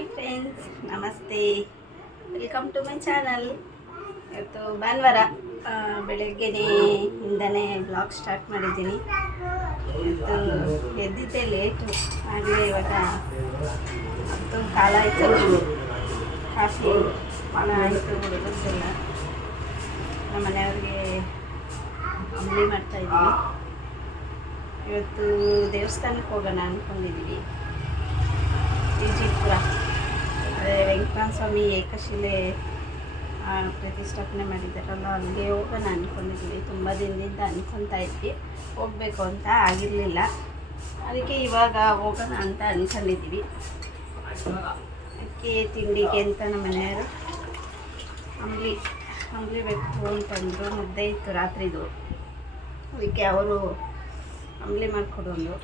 Hi friends, ನಮಸ್ತೆ. Welcome to my channel ಇವತ್ತು ಭಾನುವಾರ ಬೆಳಗ್ಗೆನೆ ಇಂದನೇ ಬ್ಲಾಗ್ ಸ್ಟಾರ್ಟ್ ಮಾಡಿದ್ದೀನಿ. ಇವತ್ತು ಎದ್ದಿದ್ದೆ ಲೇಟು ಆಗಲೇ ಇವಾಗ ಹತ್ತು ಕಾಲ ಆಯಿತು. ಕಾಫಿ ಭಾಳ ಆಯಿತು ಗೊತ್ತಿಲ್ಲ ನಮ್ಮ ಮನೆಯವ್ರಿಗೆ ಅಂಬಲಿ ಮಾಡ್ತಾಯಿದ್ದೀನಿ ಇವತ್ತು ದೇವಸ್ಥಾನಕ್ಕೆ ಹೋಗೋಣ ಅಂದ್ಕೊಂಡಿದ್ದೀವಿ ವಿಜಯಪುರ. ವೆಂಕಟರಾಮ ಸ್ವಾಮಿ ಏಕಶಿಲೆ ಪ್ರತಿಷ್ಠಾಪನೆ ಮಾಡಿದ್ದಾರಲ್ಲ, ಅಲ್ಲಿಗೆ ಹೋಗೋಣ ಅಂದ್ಕೊಂಡಿದ್ವಿ ತುಂಬ ದಿನದಿಂದ ಅನ್ಕೊತಾ ಇದ್ವಿ. ಹೋಗಬೇಕು ಅಂತ ಆಗಿರಲಿಲ್ಲ. ಅದಕ್ಕೆ ಇವಾಗ ಹೋಗೋಣ ಅಂತ ಅಂದ್ಕೊಂಡಿದ್ವಿ ಅದಕ್ಕೆ ತಿಂಡಿಗೆ ಅಂತ ನಮ್ಮ ಮನೆಯವರು ಅಂಬ್ಲಿ ಅಂಬ್ಲಿ ಬೇಕು ಅಂತಂದರು ಮುದ್ದೆ ಇತ್ತು ರಾತ್ರಿದು. ಅದಕ್ಕೆ ಅವರು ಅಂಬ್ಲಿ ಮಾಡಿಕೊಡೋದು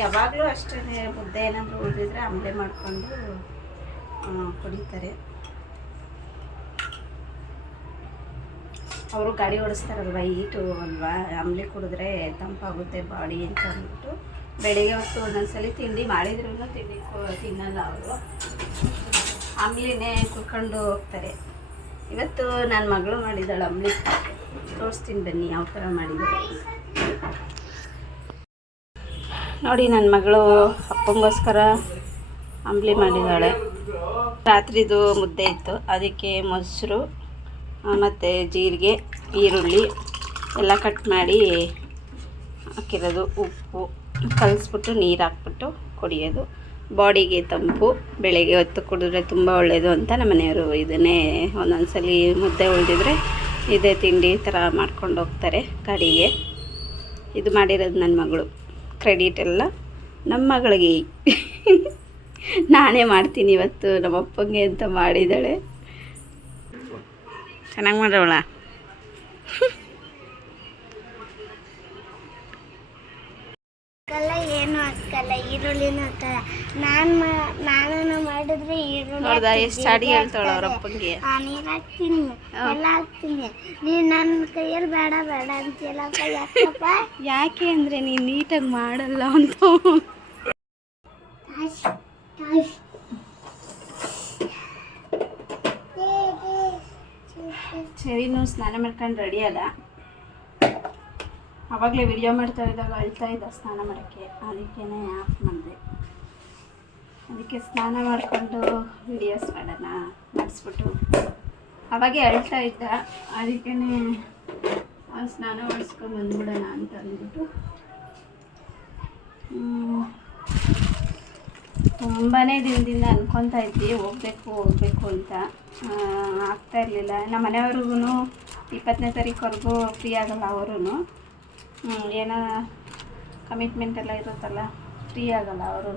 ಯಾವಾಗಲೂ ಅಷ್ಟೇ ಮುದ್ದೆ ಏನಾದರೂ ಉಳಿದಿದ್ರೆ ಅಂಬಲೆ ಮಾಡಿಕೊಂಡು ಕುಡಿತಾರೆ. ಅವರು ಗಾಡಿ ಓಡಿಸ್ತಾರಲ್ವ ಈಟು ಅಲ್ವಾ? ಅಂಬ್ಲಿ ಕುಡಿದ್ರೆ ತಂಪಾಗುತ್ತೆ ಬಾಡಿ ಅಂತ ಅಂದ್ಬಿಟ್ಟು ಬೆಳಿಗ್ಗೆ ಹೊತ್ತು ಒಂದೊಂದ್ಸಲಿ ತಿಂಡಿ ಮಾಡಿದ್ರು ತಿಂಡಿ ತಿನ್ನಲ್ಲ ಅವರು. ಅಂಬ್ಲಿನೇ ಕುಡ್ಕೊಂಡು ಹೋಗ್ತಾರೆ. ಇವತ್ತು ನನ್ನ ಮಗಳು ಮಾಡಿದ್ದಾಳೆ ಅಂಬ್ಲಿ ತೋರಿಸ್ತೀನಿ ಬನ್ನಿ, ಯಾವ ಥರ ಮಾಡಿದ್ದಾಳೆ ನೋಡಿ ನನ್ನ ಮಗಳು ಅಪ್ಪಂಗೋಸ್ಕರ ಅಂಬ್ಲಿ ಮಾಡಿದ್ದಾಳೆ. ರಾತ್ರಿದು ಮುದ್ದೆ ಇತ್ತು. ಅದಕ್ಕೆ ಮೊಸರು ಮತ್ತು ಜೀರಿಗೆ, ಈರುಳ್ಳಿ ಎಲ್ಲ ಕಟ್ ಮಾಡಿ ಹಾಕಿರೋದು. ಉಪ್ಪು ಕಲಿಸ್ಬಿಟ್ಟು ನೀರು ಹಾಕ್ಬಿಟ್ಟು ಕುಡಿಯೋದು. ಬಾಡಿಗೆ ತಂಪು. ಬೆಳಗ್ಗೆ ಹೊತ್ತು ಕುಡಿದ್ರೆ ತುಂಬ ಒಳ್ಳೆಯದು ಅಂತ ನಮ್ಮ ಮನೆಯವರು ಇದನ್ನೇ ಒಂದೊಂದು ಸಲ ಮುದ್ದೆ ಉಳಿದಿದ್ರೆ ಇದೇ ತಿಂಡಿ ಥರ ಮಾಡ್ಕೊಂಡು ಹೋಗ್ತಾರೆ ಕಡಿಗೆ. ಇದು ಮಾಡಿರೋದು ನನ್ನ ಮಗಳು. ಕ್ರೆಡಿಟ್ ಎಲ್ಲ ನಮ್ಮ ಮಗಳಿಗೆ. ನಾನೇ ಮಾಡ್ತೀನಿ ಇವತ್ತು ನಮ್ಮ ಅಪ್ಪಂಗೆ ಅಂತ ಮಾಡಿದ್ದಾಳೆ. ಚೆನ್ನಾಗಿ ಮಾಡೋಳ ಹಾಕಲ್ಲ ಏನು ಹಾಕಲ್ಲ ಈರುಳ್ಳಿನೂ ಹಾಕಲ್ಲ. ನಾನು ನಾನು ಮಾಡಿದ್ರೆ ಈರುಳ್ಳಿ ನೋಡ್ದ ಎಷ್ಟು ಅಡಿ ಜೀರಿಗೆ ಅವ್ರ ಅಪ್ಪಂಗೆ. ಆ, ನೀರ್ ಹಾಕ್ತೀನಿ ಎಲ್ಲ ಹಾಕ್ತೀನಿ. ನೀನು ನನ್ನ ಕೈಯಲ್ಲಿ ಬೇಡ ಬೇಡ ಅಂತೀಯಲ್ಲಪ್ಪ ಯಾಕಪ್ಪ? ಯಾಕೆ ಅಂದರೆ ನೀನು ನೀಟಾಗಿ ಮಾಡಲ್ಲ ಅಂತ. ಸರಿ ತಾಶ್. ಏ, ಏ, ಸ್ನಾನ ಮಾಡ್ಕೊಂಡು ರೆಡಿ ಅದ. ಆವಾಗಲೇ ವಿಡಿಯೋ ಮಾಡ್ತಾ ಇದ್ದಾಗ ಅಳ್ತಾ ಇದ್ದ ಸ್ನಾನ ಮಾಡೋಕ್ಕೆ. ಅದಕ್ಕೇ ಆಫ್ ಮಾಡಿದೆ. ಅದಕ್ಕೆ ಸ್ನಾನ ಮಾಡಿಕೊಂಡು ವಿಡಿಯೋಸ್ ಮಾಡೋಣ ನಡೆಸ್ಬಿಟ್ಟು ಅವಾಗೆ ಅಳ್ತಾ ಇದ್ದ. ಅದಕ್ಕೇ ಸ್ನಾನ ಮಾಡಿಸ್ಕೊಂಡು ಬಂದ್ಬಿಡೋಣ ಅಂತ ಅಂದ್ಬಿಟ್ಟು. ತುಂಬಾ ದಿನದಿಂದ ಅನ್ಕೊತಾ ಇದ್ವಿ, ಹೋಗ್ಬೇಕು ಹೋಗ್ಬೇಕು ಅಂತ. ಆಗ್ತಾ ಇರಲಿಲ್ಲ. ನಮ್ಮ ಮನೆಯವ್ರಿಗೂ ಇಪ್ಪತ್ತನೇ ತಾರೀಕುವರೆಗೂ ಫ್ರೀ ಆಗಲ್ಲ ಅವರು ಏನೋ ಕಮಿಟ್ಮೆಂಟ್ ಎಲ್ಲ ಇರುತ್ತಲ್ಲ ಫ್ರೀ ಆಗಲ್ಲ ಅವರು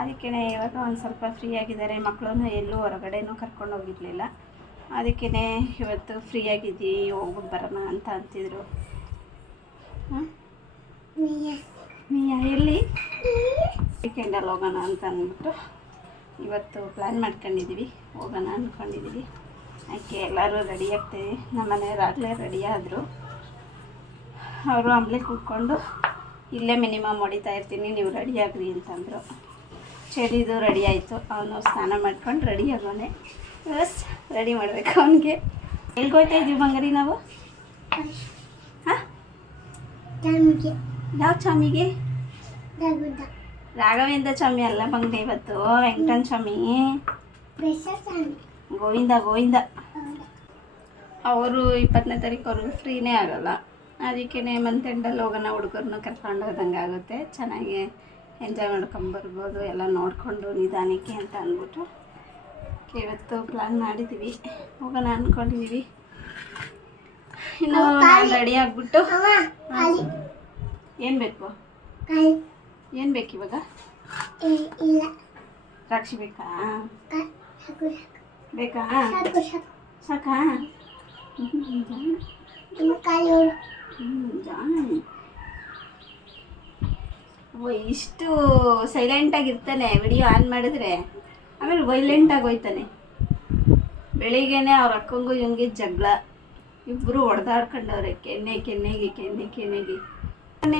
ಅದಕ್ಕೇ ಇವಾಗ ಒಂದು ಸ್ವಲ್ಪ ಫ್ರೀ ಆಗಿದ್ದಾರೆ ಮಕ್ಕಳನ್ನು ಎಲ್ಲೂ ಹೊರಗಡೆನೂ ಕರ್ಕೊಂಡು ಹೋಗಿರಲಿಲ್ಲ. ಅದಕ್ಕೇ ಇವತ್ತು ಫ್ರೀ ಆಗಿದ್ದೀವಿ ಹೋಗ್ಬಿಟ್ಟು ಬರೋಣ ಅಂತ ಅಂತಿದ್ರು. ನೀಯಾ? ಎಲ್ಲಿ? ವೀಕೆಂಡಲ್ಲಿ ಹೋಗೋಣ ಅಂತ ಅಂದ್ಬಿಟ್ಟು ಇವತ್ತು ಪ್ಲ್ಯಾನ್ ಮಾಡ್ಕೊಂಡಿದ್ದೀವಿ ಹೋಗೋಣ ಅಂದ್ಕೊಂಡಿದ್ದೀವಿ ಅದಕ್ಕೆ ಎಲ್ಲರೂ ರೆಡಿ ಆಗ್ತೀವಿ ನಮ್ಮ ಮನೆಯವರಾಗಲೇ ರೆಡಿ ಆದರು. ಅವರು ಅಂಬ್ಲಿ ಕೂತ್ಕೊಂಡು ಇಲ್ಲೇ ಮಿನಿಮಮ್ ಹೊಡಿತಾ ಇರ್ತೀನಿ ನೀವು ರೆಡಿ ಆಗ್ರಿ ಅಂತಂದರು. ಚಳಿದು ರೆಡಿ ಆಯಿತು. ಅವನು ಸ್ನಾನ ಮಾಡ್ಕೊಂಡು ರೆಡಿ ಆಗೋಣೆ ಬಸ್ ರೆಡಿ ಮಾಡಬೇಕು ಅವನಿಗೆ. ಎಲ್ಗೋಯ್ತಾ ಇದ್ದೀವಿ ಬಂಗಾರಿ ನಾವು. ಹಾಂ? ಯಾವ ಚಾಮಿಗೆ. ರಾಘವೇಂದ್ರ. ಸ್ವಾಮಿ ಅಲ್ಲ ಬಂಗ್ಡೆ ಇವತ್ತು ವೆಂಕಟನ್ ಸ್ವಾಮಿ. ಗೋವಿಂದ ಗೋವಿಂದ. ಅವರು ಇಪ್ಪತ್ತನೇ ತಾರೀಕು ಅವ್ರಿಗೆ ಫ್ರೀನೇ ಆಗಲ್ಲ. ಅದಕ್ಕೇ ಮಂತ್ ಎಂಡಲ್ಲಿ ಹೋಗೋಣ ಹುಡುಗರನ್ನ ಕರ್ಕೊಂಡು ಹೋದಂಗೆ ಆಗುತ್ತೆ. ಚೆನ್ನಾಗಿ ಎಂಜಾಯ್ ಮಾಡ್ಕೊಂಬರ್ಬೋದು ಎಲ್ಲ ನೋಡಿಕೊಂಡು ನಿಧಾನಕ್ಕೆ ಅಂತ ಅಂದ್ಬಿಟ್ಟು ಇವತ್ತು ಪ್ಲ್ಯಾನ್ ಮಾಡಿದ್ದೀವಿ ಹೋಗೋಣ ಅಂದ್ಕೊಂಡಿದ್ದೀವಿ ಇನ್ನು ರೆಡಿ ಆಗಿಬಿಟ್ಟು. ಏನು ಬೇಕು. ಏನು ಬೇಕು ಇವಾಗ. ದ್ರಾಕ್ಷಿ ಬೇಕಾ. ಬೇಕಾ? ಸಾಕು, ಇಷ್ಟು ಸೈಲೆಂಟಾಗಿರ್ತಾನೆ ವಿಡಿಯೋ ಆನ್ ಮಾಡಿದ್ರೆ. ಆಮೇಲೆ ವೈಲೆಂಟಾಗಿ ಹೋಯ್ತಾನೆ. ಬೆಳಿಗ್ಗೆನೆ ಅವ್ರ ಅಕ್ಕಂಗೂ ಇವಂಗೆ ಜಗಳ. ಇಬ್ಬರು ಹೊಡೆದಾಡ್ಕೊಂಡವ್ರೆ ಕೆನ್ನೆ ಕೆನ್ನೆಗೆ ಕೆನ್ನೆ ಕೆನ್ನೆಗೆ.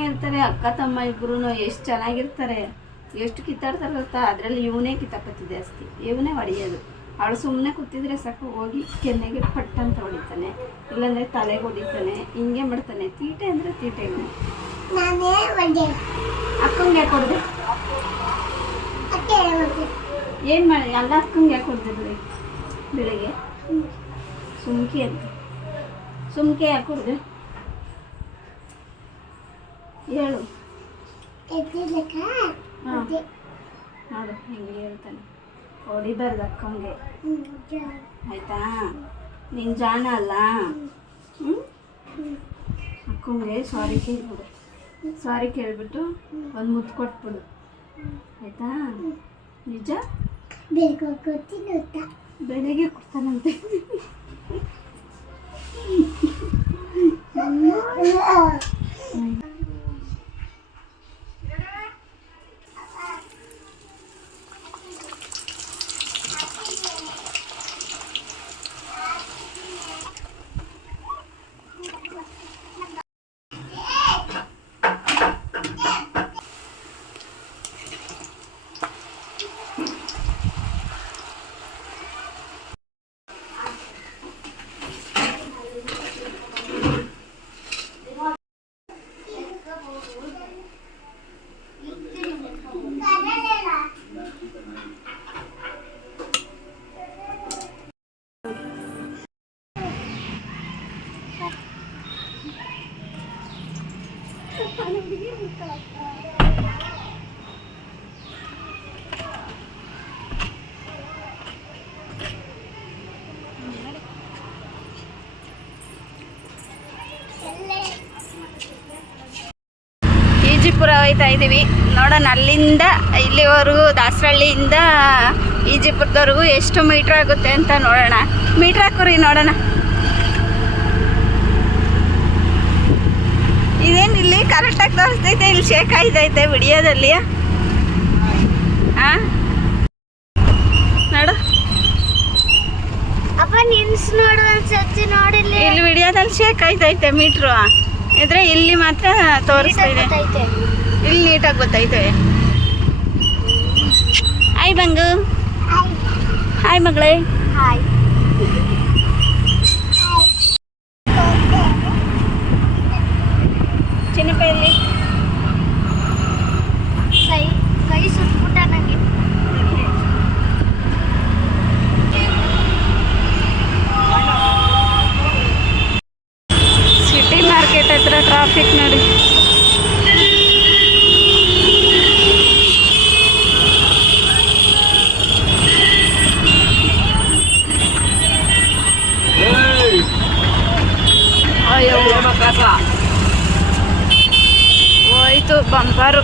ಇರ್ತಾರೆ, ಅಕ್ಕ ತಮ್ಮ ಇಬ್ಬರು ಎಷ್ಟು ಚೆನ್ನಾಗಿರ್ತಾರೆ. ಎಷ್ಟು ಕಿತ್ತಾಡ್ತಾರೆ ಗೊತ್ತಾ? ಅದರಲ್ಲಿ ಇವನೇ ಕಿತ್ತಾಪತ್ತಿ ಜಾಸ್ತಿ. ಇವನೇ ಹೊಡೆಯೋದು. ಅವಳು ಸುಮ್ಮನೆ ಕೂತಿದ್ರೆ ಸಾಕು ಹೋಗಿ ಕೆನ್ನೆಗೆ ಪಟ್ಟಂತ ಹೊಡಿತಾನೆ ಇಲ್ಲಾಂದ್ರೆ ತಲೆಗೆ ಹೊಡಿತಾನೆ ಹಿಂಗೆ ಮಾಡ್ತಾನೆ. ತೀಟೆ ಅಂದರೆ ತೀಟೆ ಅಕ್ಕಂಗೆ ಅಕ್ಕೆ ಏನು ಮಾಡಿ ಎಲ್ಲ ಅಕ್ಕಂಗೆ ಯಾಕೆ ಹೊಡೆದೆ ಬೆಳಿಗ್ಗೆ ಬೆಳಿಗ್ಗೆ? ಸುಮ್ಕೆ ಅಂತ. ಸುಮ್ಕೆ ಯಾಕೆ ಹೊಡೆದೆ ಹೇಳು. ಹಾಂ. ನೋಡು ಹಿಂಗೆ ಹೇಳ್ತಾನೆ. ಹೊಡಿಬಾರ್ದು ಅಕ್ಕಂಗೆ. ಆಯ್ತಾ? ನಿನ್ ಜಾಣ ಅಲ್ಲ? ಹ್ಞೂ ಅಕ್ಕಂಗೆ ಸಾರಿ ಕೇಳ್ಬಿಡು. ಸಾರಿ ಕೇಳ್ಬಿಟ್ಟು ಒಂದು ಮುತ್ತು ಕೊಟ್ಬಿಡು. ಆಯ್ತಾ? ನಿಜ? ಬೆಳಗ್ಗೆ ಕೊಡ್ತಾನಂತೆ. ಬೆಳಿಗ್ಗೆ ಕೊಡ್ತಾನಂತೆ ಈಜಿಪುರ ಹೋಯ್ತಾ ಇದ್ದೀವಿ. ನೋಡೋಣ ಅಲ್ಲಿಂದ ಇಲ್ಲಿವರೆಗೂ ದಾಸರಳ್ಳಿಯಿಂದ ಈಜಿಪುರದವರೆಗೂ ಎಷ್ಟು ಮೀಟ್ರ್ ಆಗುತ್ತೆ ಅಂತ ನೋಡೋಣ. ಮೀಟ್ರ್ ಹಾಕೋರಿ ನೋಡೋಣ. ಇದೇನು ಇಲ್ಲಿ ಕರೆಕ್ಟಾಗಿ ತೋರಿಸ್ತೈತೆ ಇಲ್ಲಿ ಶೇಕ್ ಆಯ್ತೈತೆ ವಿಡಿಯೋದಲ್ಲಿ ಹಾಂ ನೋಡು. ಇಲ್ಲಿ ವಿಡಿಯೋದಲ್ಲಿ ಶೇಕ್ ಆಯ್ತೈತೆ ಮೀಟ್ರು. ಇದ್ರೆ ಇಲ್ಲಿ ಮಾತ್ರ ತೋರಿಸ್ತಾ ಇದೆ. ಇಲ್ಲಿ ನೀಟಾಗಿ ಗೊತ್ತೈತೆ ಹಾಯ್ ಬಂಗು ಹಾಯ್ ಮಗಳೇ. ಹಾಯ್ ಚಿನ್ನಪಲ್ಲಿ ಕೈ ಕೈ ಸುಟ್ಬಿಟ್ಟ ನನಗೆ ಸಿಟಿ ಮಾರ್ಕೆಟ್ ಹತ್ರ ಟ್ರಾಫಿಕ್ ನೋಡಿ ಅಯ್ಯೋ ಹೋಯ್ತು ಬಂಪರು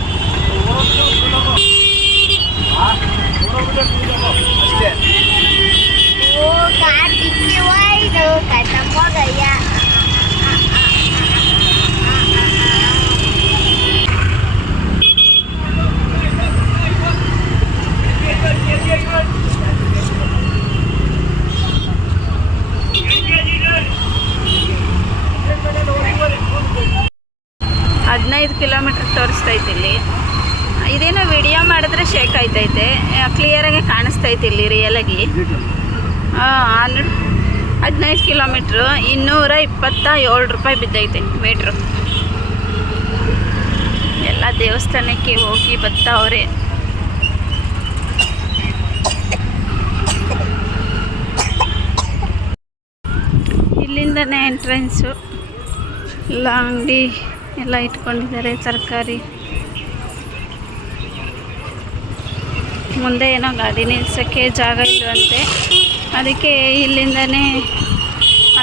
ಓ ಕಾರ್ ಡಿಕ್ಕಿ ಹೋಯ್ತು ಕಟ್ಟಮ್ಮ ಗಯ್ಯ ಹದಿನೈದು ಕಿಲೋಮೀಟ್ರ್ ತೋರಿಸ್ತೈತೆ ಇಲ್ಲಿ ಇದೇನೋ ವಿಡಿಯೋ ಮಾಡಿದ್ರೆ ಶೇಕ್ ಆಯ್ತೈತೆ ಕ್ಲಿಯರಾಗಿ ಕಾಣಿಸ್ತೈತೆ ಇಲ್ಲಿ ರಿಯಲಾಗಿ ಹಾಂ ಹದಿನೈದು ಕಿಲೋಮೀಟ್ರು ಇನ್ನೂರ ಇಪ್ಪತ್ತ ಏಳು ರೂಪಾಯಿ ಬಿದ್ದೈತೆ ಮೀಟ್ರು. ಎಲ್ಲ ದೇವಸ್ಥಾನಕ್ಕೆ ಹೋಗಿ ಬರ್ತಾವ್ರೆ ಇಲ್ಲಿಂದನೇ ಎಂಟ್ರೆನ್ಸು. ಎಲ್ಲ ಅಂಗಡಿ ಎಲ್ಲ ಇಟ್ಕೊಂಡಿದ್ದಾರೆ ತರಕಾರಿ. ಮುಂದೆ ಏನೋ ಗಾಡಿ ನಿಲ್ಸೋಕ್ಕೆ ಜಾಗ ಇಲ್ಲವಂತೆ ಅದಕ್ಕೆ ಇಲ್ಲಿಂದನೇ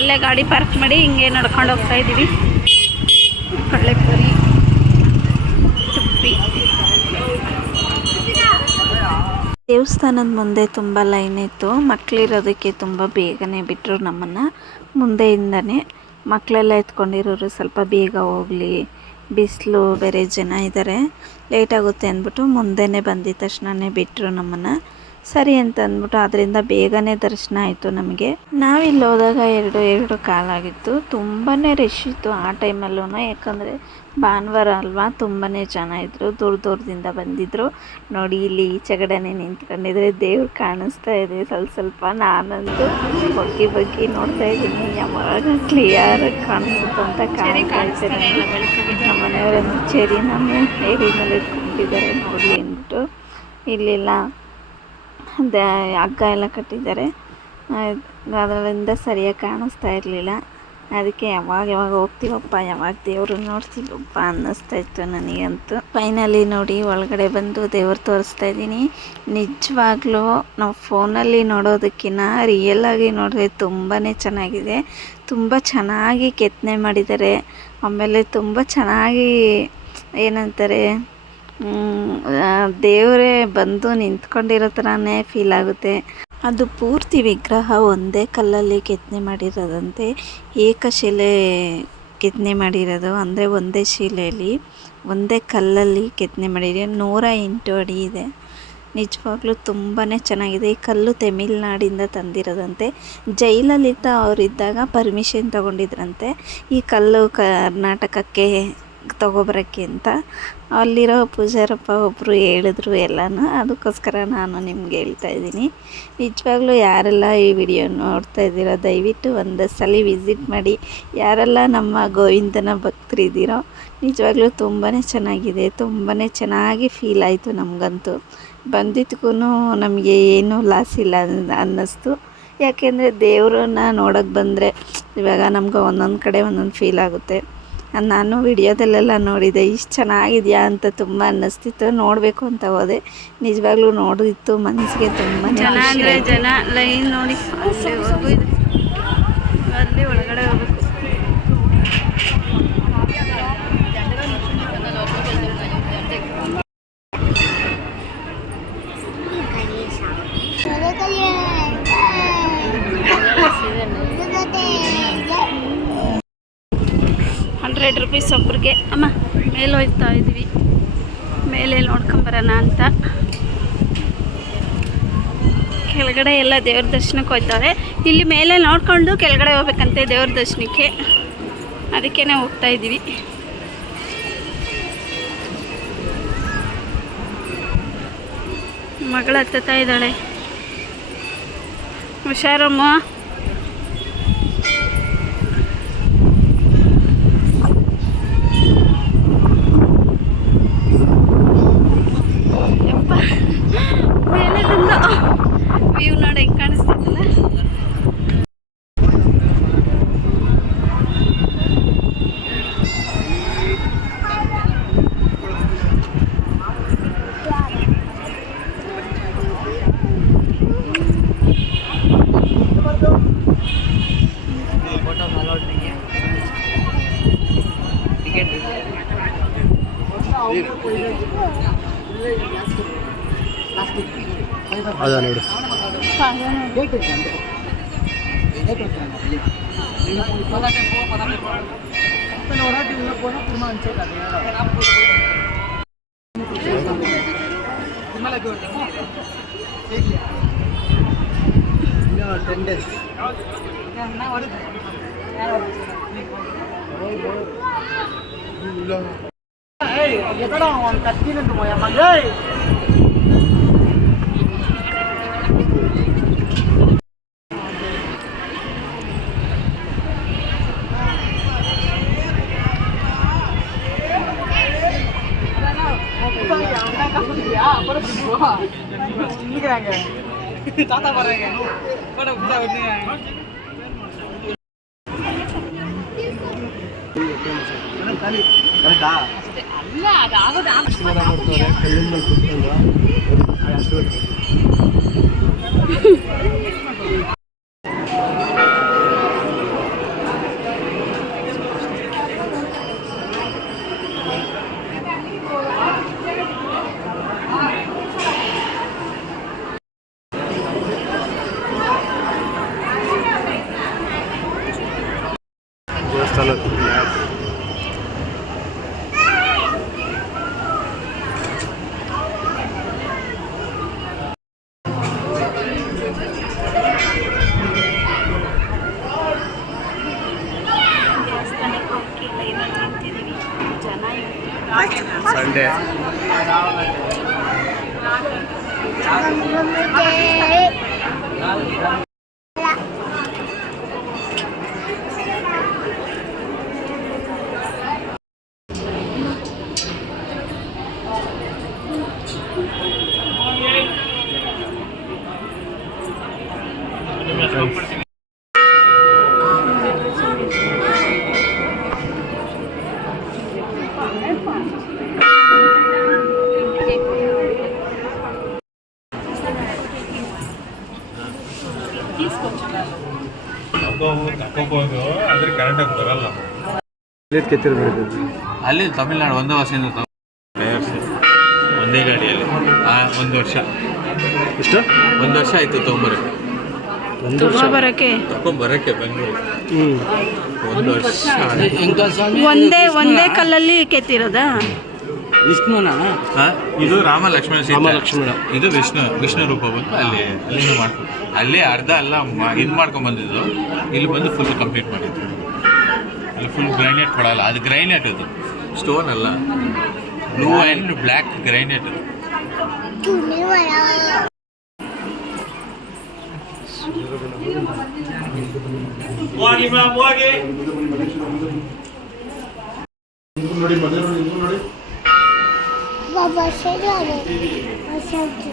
ಅಲ್ಲೇ ಗಾಡಿ ಪಾರ್ಕ್ ಮಾಡಿ ಹಿಂಗೆ ನಡ್ಕೊಂಡು ಹೋಗ್ತಾ ಇದ್ದೀವಿ. ಕಡಲೆಪುರಿ ತುಪ್ಪಿ ದೇವಸ್ಥಾನದ ಮುಂದೆ ತುಂಬ ಲೈನ್ ಇತ್ತು. ಮಕ್ಕಳಿರೋದಕ್ಕೆ ತುಂಬ ಬೇಗನೆ ಬಿಟ್ಟರು ನಮ್ಮನ್ನು. ಮುಂದೆಯಿಂದನೇ ಮಕ್ಕಳೆಲ್ಲ ಎತ್ಕೊಂಡಿರೋರು ಸ್ವಲ್ಪ ಬೇಗ ಹೋಗಲಿ, ಬಿಸಿಲು ಬೇರೆ ಜನ ಇದ್ದಾರೆ ಲೇಟ್ ಆಗುತ್ತೆ ಅಂದ್ಬಿಟ್ಟು ಮುಂದೆನೇ ಬಂದಿದ್ದ ತಕ್ಷಣನೇ ಬಿಟ್ಟರು ನಮ್ಮನ್ನು. ಸರಿ ಅಂತ ಅಂದ್ಬಿಟ್ಟು ಅದರಿಂದ ಬೇಗನೆ ದರ್ಶನ ಆಯಿತು ನಮಗೆ. ನಾವಿಲ್ಲಿ ಹೋದಾಗ ಎರಡು ಎರಡು ಕಾಲಾಗಿತ್ತು. ತುಂಬಾ ರಶ್ ಇತ್ತು ಆ ಟೈಮಲ್ಲೂ ಯಾಕಂದರೆ ಭಾನುವಾರ ಅಲ್ವಾ ತುಂಬಾ ಜನ ಇದ್ದರು ದೂರ ದೂರದಿಂದ ಬಂದಿದ್ದರು ನೋಡಿ ಇಲ್ಲಿ ಈಚೆಗಡೆನೆ ನಿಂತ್ಕೊಂಡಿದ್ರೆ ದೇವ್ರು ಕಾಣಿಸ್ತಾ ಇದೆ ಸ್ವಲ್ಪ ಸ್ವಲ್ಪ. ನಾನಂತೂ ಬಗ್ಗಿ ಬಗ್ಗಿ ನೋಡ್ತಾ ಇದ್ದೀನಿ. ಯಾವಾಗ ಕ್ಲಿಯರ್ ಕಾಣಿಸುತ್ತೋ ಅಂತ ಕಾಣಿಸ್ತಾ ಇದ್ದಾರೆ ನಮ್ಮ ಮನೆಯವರನ್ನು ಚೇರಿ ನಮ್ಮ ಏರಿ ಮೇಲೆ ಇಟ್ಕೊಂಡಿದ್ದಾರೆ ನೋಡಿ ಅಂದ್ಬಿಟ್ಟು. ಇಲ್ಲೆಲ್ಲ. ಹಗ್ಗ ಎಲ್ಲ ಕಟ್ಟಿದ್ದಾರೆ. ಅದರಿಂದ ಸರಿಯಾಗಿ ಕಾಣಿಸ್ತಾ ಇರಲಿಲ್ಲ. ಅದಕ್ಕೆ ಯಾವಾಗ ಯಾವಾಗ ಹೋಗ್ತೀವಪ್ಪ, ಯಾವಾಗ ದೇವರು ನೋಡ್ತೀವಪ್ಪ ಅನ್ನಿಸ್ತಾ ಇತ್ತು ನನಗಂತೂ. ಫೈನಲಿ ನೋಡಿ ಒಳಗಡೆ ಬಂದು ದೇವ್ರು ತೋರಿಸ್ತಾ ಇದ್ದೀನಿ. ನಿಜವಾಗ್ಲೂ ನಾವು ಫೋನಲ್ಲಿ ನೋಡೋದಕ್ಕಿಂತ ರಿಯಲ್ಲಾಗಿ ನೋಡಿದ್ರೆ ತುಂಬಾ ಚೆನ್ನಾಗಿದೆ. ತುಂಬ ಚೆನ್ನಾಗಿ ಕೆತ್ತನೆ ಮಾಡಿದ್ದಾರೆ. ಆಮೇಲೆ ತುಂಬ ಚೆನ್ನಾಗಿ ಏನಂತಾರೆ ದೇವರೇ ಬಂದು ನಿಂತ್ಕೊಂಡಿರೋ ಥರನೇ ಫೀಲ್ ಆಗುತ್ತೆ. ಅದು ಪೂರ್ತಿ ವಿಗ್ರಹ ಒಂದೇ ಕಲ್ಲಲ್ಲಿ ಕೆತ್ತನೆ ಮಾಡಿರೋದಂತೆ ಏಕಶಿಲೆ ಕೆತ್ತನೆ ಮಾಡಿರೋದು. ಅಂದರೆ ಒಂದೇ ಶಿಲೆಯಲ್ಲಿ ಒಂದೇ ಕಲ್ಲಲ್ಲಿ ಕೆತ್ತನೆ ಮಾಡಿದೆ. ನೂರ ಎಂಟು ಅಡಿ ಇದೆ. ನಿಜವಾಗ್ಲೂ ತುಂಬಾ ಚೆನ್ನಾಗಿದೆ. ಈ ಕಲ್ಲು ತಮಿಳ್ನಾಡಿಂದ ತಂದಿರೋದಂತೆ. ಜೈಲಲ್ಲಿದ್ದ ಅವರಿದ್ದಾಗ ಪರ್ಮಿಷನ್ ತಗೊಂಡಿದ್ರಂತೆ. ಈ ಕಲ್ಲು ಕರ್ನಾಟಕಕ್ಕೆ ತಗೊಬರೋಕ್ಕೆ ಅಂತ. ಅಲ್ಲಿರೋ ಪೂಜಾರಪ್ಪ ಒಬ್ಬರು ಹೇಳಿದ್ರು ಎಲ್ಲನೂ. ಅದಕ್ಕೋಸ್ಕರ ನಾನು ನಿಮ್ಗೆ ಹೇಳ್ತಾ ಇದ್ದೀನಿ. ನಿಜವಾಗ್ಲೂ ಯಾರೆಲ್ಲ ಈ ವಿಡಿಯೋ ನೋಡ್ತಾ ಇದ್ದೀರೋ, ದಯವಿಟ್ಟು ಒಂದು ಸಲ ವಿಸಿಟ್ ಮಾಡಿ. ಯಾರೆಲ್ಲ ನಮ್ಮ ಗೋವಿಂದನ ಭಕ್ತರಿದ್ದೀರೋ ನಿಜವಾಗ್ಲೂ ತುಂಬಾ ಚೆನ್ನಾಗಿದೆ. ತುಂಬಾ ಚೆನ್ನಾಗಿ ಫೀಲ್ ಆಯಿತು ನಮಗಂತೂ. ಬಂದಿದ್ದಕ್ಕೂ ನಮಗೆ ಏನೂ ಲಾಸ್ ಇಲ್ಲ ಅನ್ನಿಸ್ತು. ಯಾಕೆಂದರೆ ದೇವ್ರನ್ನ ನೋಡೋಕ್ಕೆ ಬಂದರೆ ಇವಾಗ ನಮ್ಗೆ ಒಂದೊಂದು ಕಡೆ ಒಂದೊಂದು ಫೀಲ್ ಆಗುತ್ತೆ. ನಾನು ವಿಡಿಯೋದಲ್ಲೆಲ್ಲ ನೋಡಿದೆ ಇಷ್ಟು ಚೆನ್ನಾಗಿದೆಯಾ ಅಂತ ತುಂಬ ಅನ್ನಿಸ್ತಿತ್ತು. ನೋಡಬೇಕು ಅಂತ ಹೋದೆ. ನಿಜವಾಗ್ಲೂ ನೋಡಿತ್ತು ಮನಸ್ಸಿಗೆ ತುಂಬ ಜನ ಜನ ಲೈನ್ ನೋಡಿ. ಹಂಡ್ರೆಡ್ ರುಪೀಸ್ ಒಬ್ರಿಗೆ. ಅಮ್ಮ, ಮೇಲೆ ಹೋಗ್ತಾ ಇದ್ವಿ. ಮೇಲೆ ನೋಡ್ಕೊಂಬರೋಣ ಅಂತ. ಕೆಳಗಡೆ ಎಲ್ಲ ದೇವ್ರ ದರ್ಶನಕ್ಕೆ ಹೋಗ್ತಾರೆ ಇಲ್ಲಿ ಮೇಲೆ ನೋಡ್ಕೊಂಡು ಕೆಳಗಡೆ ಹೋಗ್ಬೇಕಂತೆ ದೇವ್ರ ದರ್ಶನಕ್ಕೆ. ಅದಕ್ಕೇ ಹೋಗ್ತಾ ಇದ್ದೀವಿ. ಮಗಳು ಹತ್ತುತ್ತಾ ಇದ್ದಾಳೆ. ಹುಷಾರಮ್ಮ? டென் டேஸ் ఎక్కడ కత్తినట్టు మా అమ్మ தாத்தா பாருங்க. புதுசா வெட்டுங்க கரெக்டா? அல்ல அது ஆகுது 我们没得。ಕೆತ್ತಿರ್ಬೇಕು ಅಲ್ಲಿ ತಮಿಳ್ನಾಡು ಒಂದೇ ವರ್ಷದಿಂದ ತಗೊ- ಒಂದೇ ಗಾಡಿಯಲ್ಲಿ. ಆ, ಒಂದು ವರ್ಷ. ಇಷ್ಟ ಒಂದು ವರ್ಷ ಆಯ್ತು ತೊಗೊಂಬರಕ್ಕೆ. ಒಂದು ವರ್ಷ. ಬರೋಕ್ಕೆ ತಗೊಂಬರಕ್ಕೆ ಬೆಂಗಳೂರು. ಹ್ಞೂ ಒಂದು ವರ್ಷ ಆಯ್ತು. ಒಂದೇ ಒಂದೇ ಕಲ್ಲಲ್ಲಿ ಕೆತ್ತಿರೋದಾ? ಹಾ? ಇದು ರಾಮ ಲಕ್ಷ್ಮಣ ಸೀತೆ. ರಾಮ ಲಕ್ಷ್ಮಣ. ಇದು ವಿಷ್ಣು ವಿಷ್ಣು ರೂಪ ಬಂದು ಅಲ್ಲಿ ಅಲ್ಲಿ ಮಾಡ್ಕೊಂಡು ಅಲ್ಲಿ ಅರ್ಧ ಅಲ್ಲ ಇದು ಮಾಡ್ಕೊಂಡ್ ಬಂದಿದ್ದು. ಇಲ್ಲಿ ಬಂದು ಫುಲ್ ಕಂಪ್ಲೀಟ್ ಮಾಡಿದ್ರು. ಫುಲ್ ಗ್ರೈನೇಟ್ ಕೊಡಲ್ಲ ಅದು ಗ್ರೈನೇಟ್ ಅದು ಸ್ಟೋನ್ ಅಲ್ಲ ಬ್ಲೂ ಆ್ಯಂಡ್ ಬ್ಲ್ಯಾಕ್ ಗ್ರೈನೇಟ್ ಅದು ಬಾಬಾ ಸರಿ ಸರಿ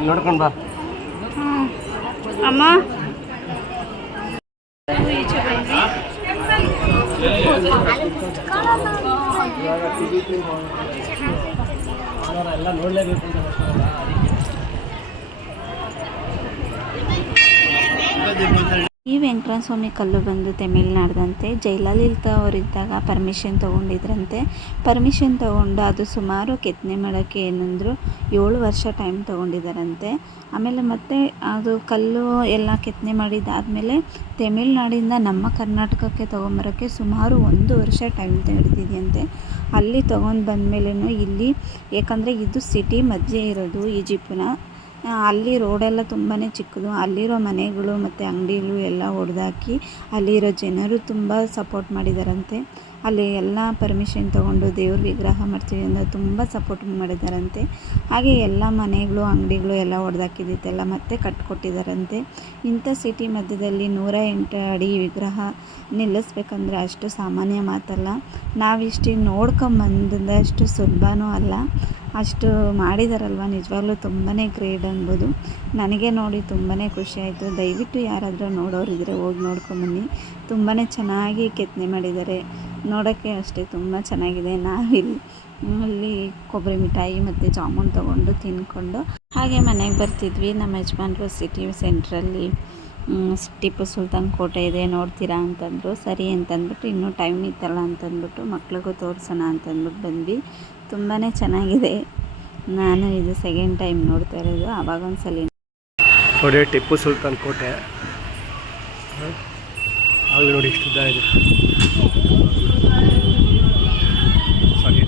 ನೋಡ್ಕೊಂಡು ಬಾ. ಅಮ್ಮ? ಎಲ್ಲ ನೋಡಲೇಬೇಕು ಅಂತ ಈ ಎಂಟ್ರನ್ಸ್ ಸ್ವಾಮಿ ಕಲ್ಲು ಬಂದು ತಮಿಳ್ನಾಡ್ದಂತೆ ಜಯಲಲಿತಾ ಅವರಿದ್ದಾಗ ಪರ್ಮಿಷನ್ ತೊಗೊಂಡಿದ್ರಂತೆ. ಪರ್ಮಿಷನ್ ತೊಗೊಂಡು ಅದು ಸುಮಾರು ಕೆತ್ತನೆ ಮಾಡೋಕ್ಕೆ ಏನಂದ್ರು ಏಳು ವರ್ಷ ಟೈಮ್ ತೊಗೊಂಡಿದ್ದಾರಂತೆ. ಆಮೇಲೆ ಮತ್ತೆ ಅದು ಕಲ್ಲು ಎಲ್ಲ ಕೆತ್ತನೆ ಮಾಡಿದ್ದಾದಮೇಲೆ ತಮಿಳ್ನಾಡಿಂದ ನಮ್ಮ ಕರ್ನಾಟಕಕ್ಕೆ ತೊಗೊಂಬರೋಕ್ಕೆ ಸುಮಾರು ಒಂದು ವರ್ಷ ಟೈಮ್ ಹಿಡಿದಿದೆಯಂತೆ ಅಲ್ಲಿ ತೊಗೊಂಡು ಬಂದಮೇಲೆನೂ ಇಲ್ಲಿ, ಯಾಕಂದರೆ ಇದು ಸಿಟಿ ಮಧ್ಯೆ ಇರೋದು ಈಜಿಪ್ಟ್ನ ಅಲ್ಲಿ ರೋಡೆಲ್ಲ ತುಂಬಾ ಚಿಕ್ಕದು. ಅಲ್ಲಿರೋ ಮನೆಗಳು ಮತ್ತು ಅಂಗಡಿಗಳು ಎಲ್ಲ ಹೊಡೆದಾಕಿ ಅಲ್ಲಿರೋ ಜನರು ತುಂಬ ಸಪೋರ್ಟ್ ಮಾಡಿದಾರಂತೆ. ಅಲ್ಲಿ ಎಲ್ಲ ಪರ್ಮಿಷನ್ ತಗೊಂಡು ದೇವ್ರ ವಿಗ್ರಹ ಮಾಡ್ತೀವಿ ಅಂತ ತುಂಬ ಸಪೋರ್ಟ್ ಮಾಡಿದಾರಂತೆ. ಹಾಗೆ ಎಲ್ಲ ಮನೆಗಳು, ಅಂಗಡಿಗಳು ಎಲ್ಲ ಹೊಡೆದಾಕಿದ್ದೆಲ್ಲ ಮತ್ತೆ ಕಟ್ಕೊಟ್ಟಿದ್ದಾರಂತೆ ಇಂಥ ಸಿಟಿ ಮಧ್ಯದಲ್ಲಿ ನೂರ ಎಂಟು ಅಡಿ ವಿಗ್ರಹ ನಿಲ್ಲಿಸ್ಬೇಕಂದ್ರೆ ಅಷ್ಟು ಸಾಮಾನ್ಯ ಮಾತಲ್ಲ. ನಾವಿಷ್ಟು ನೋಡ್ಕೊಂಬಂದಷ್ಟು ಸುಲಭನೂ ಅಲ್ಲ. ಅಷ್ಟು ಮಾಡಿದಾರಲ್ವ? ನಿಜವಾಗ್ಲೂ ತುಂಬಾ ಗ್ರೇಟ್ ಅನ್ಬೋದು. ನನಗೆ ನೋಡಿ ತುಂಬಾ ಖುಷಿ ಆಯಿತು. ದಯವಿಟ್ಟು ಯಾರಾದರೂ ನೋಡೋರಿದ್ರೆ ಹೋಗಿ ನೋಡ್ಕೊಂಬನ್ನಿ ತುಂಬಾ ಚೆನ್ನಾಗಿ ಕೆತ್ತನೆ ಮಾಡಿದ್ದಾರೆ ನೋಡೋಕ್ಕೆ ಅಷ್ಟೇ ತುಂಬ ಚೆನ್ನಾಗಿದೆ. ನಾವಿಲ್ಲಿ, ಅಲ್ಲಿ ಕೊಬ್ಬರಿ ಮಿಠಾಯಿ ಮತ್ತು ಜಾಮೂನ್ ತೊಗೊಂಡು ತಿಂದ್ಕೊಂಡು ಹಾಗೆ ಮನೆಗೆ ಬರ್ತಿದ್ವಿ. ನಮ್ಮ ಯಜಮಾನ್ರು ಸಿಟಿ ಸೆಂಟ್ರಲ್ಲಿ ಟಿಪ್ಪು ಸುಲ್ತಾನ್ ಕೋಟೆ ಇದೆ, ನೋಡ್ತೀರಾ ಅಂತಂದರು. ಸರಿ ಅಂತಂದ್ಬಿಟ್ಟು ಇನ್ನೂ ಟೈಮ್ ಇತ್ತಲ್ಲ ಅಂತಂದ್ಬಿಟ್ಟು ಮಕ್ಳಿಗೂ ತೋರಿಸೋಣ ಅಂತಂದ್ಬಿಟ್ಟು ಬಂದ್ವಿ. ತುಂಬಾ ಚೆನ್ನಾಗಿದೆ. ನಾನು ಇದು ಸೆಕೆಂಡ್ ಟೈಮ್ ನೋಡ್ತಾ ಇರೋದು, ಆವಾಗ ಒಂದ್ಸಲಿ ನೋಡಿ ಟಿಪ್ಪು ಸುಲ್ತಾನ್ ಕೋಟೆ. ಆಗಲಿ ನೋಡಿ ಇಷ್ಟು ಇದೆ ಸಾರಿ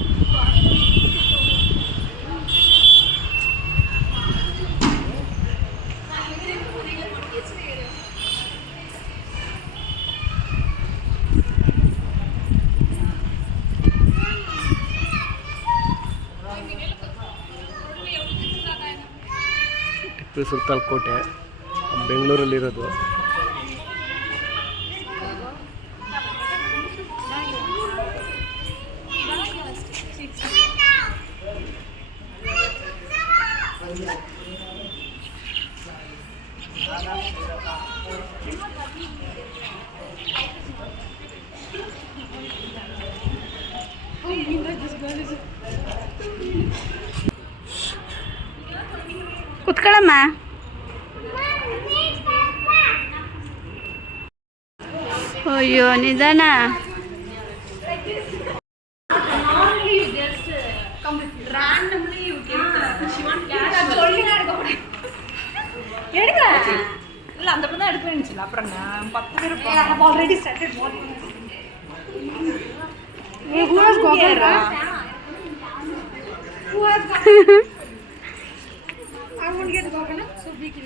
ಟಿಪ್ಪು ಸುಲ್ತಾನ್ ಕೋಟೆ ಬೆಂಗಳೂರಲ್ಲಿರೋದು. వచ్చింది అప్పుడు కొత్త ఆల్రెడీ సెటెడ్ Who has goggles? Who has goggles? I won't get goggles. So big.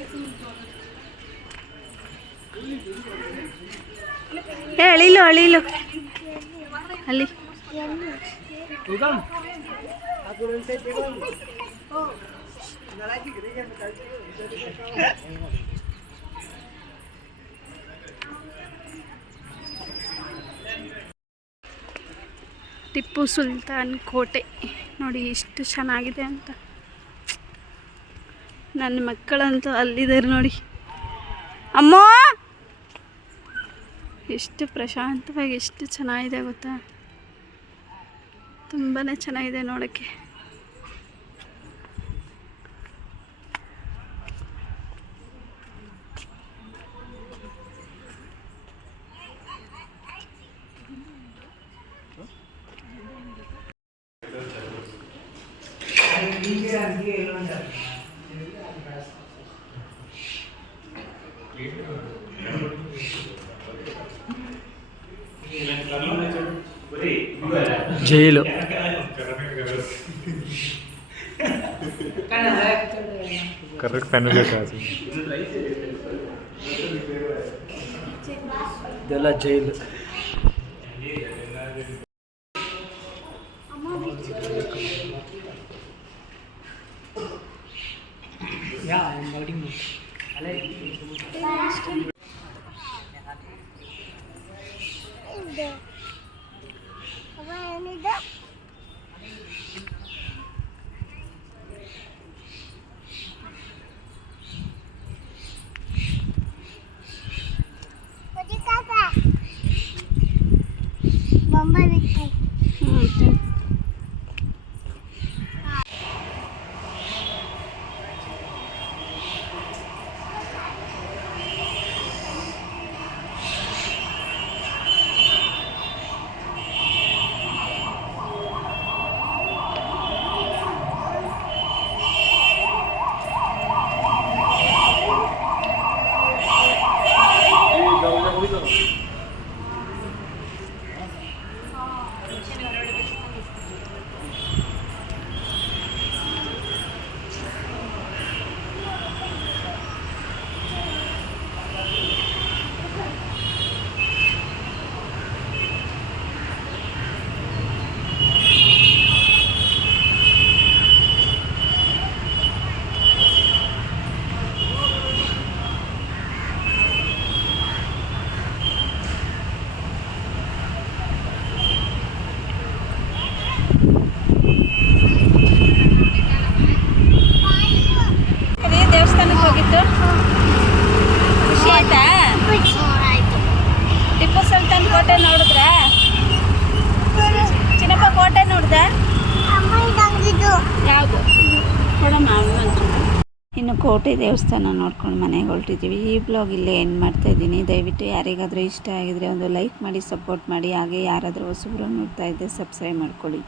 Hey, Alilu, Alilu. Ali. Tugam. Aku nanti tugam. Oh. Nalai di gereja. Tipu Sultan ಕೋಟೆ. ನೋಡಿ ಎಷ್ಟು ಚೆನ್ನಾಗಿದೆ ಅಂತ. ನನ್ನ ಮಕ್ಕಳಂತೂ ಅಲ್ಲಿದ್ದಾರೆ ನೋಡಿ. ಅಮ್ಮ! ಎಷ್ಟು ಪ್ರಶಾಂತವಾಗಿ ಎಷ್ಟು ಚೆನ್ನಾಗಿದೆ ಗೊತ್ತಾ? ತುಂಬಾ ಚೆನ್ನಾಗಿದೆ ನೋಡೋಕ್ಕೆ. కరెక్ట్ పెన్ పెట్టాల్సి ఇదెలా జైలు ಕೋಟೆ ದೇವಸ್ಥಾನ ನೋಡ್ಕೊಂಡು ಮನೆಗೆ ಹೊರಟಿದ್ದೀವಿ. ಈ ಬ್ಲಾಗ್ ಇಲ್ಲೇ ಎಂಡ್ ಮಾಡ್ತಾ ಇದ್ದೀನಿ. ದಯವಿಟ್ಟು ಯಾರಿಗಾದರೂ ಇಷ್ಟ ಆಗಿದರೆ ಒಂದು ಲೈಕ್ ಮಾಡಿ ಸಪೋರ್ಟ್ ಮಾಡಿ. ಹಾಗೆ ಯಾರಾದರೂ ಹೊಸಬ್ರು ನೋಡ್ತಾ ಇದ್ದರೆ ಸಬ್ಸ್ಕ್ರೈಬ್ ಮಾಡ್ಕೊಳ್ಳಿ.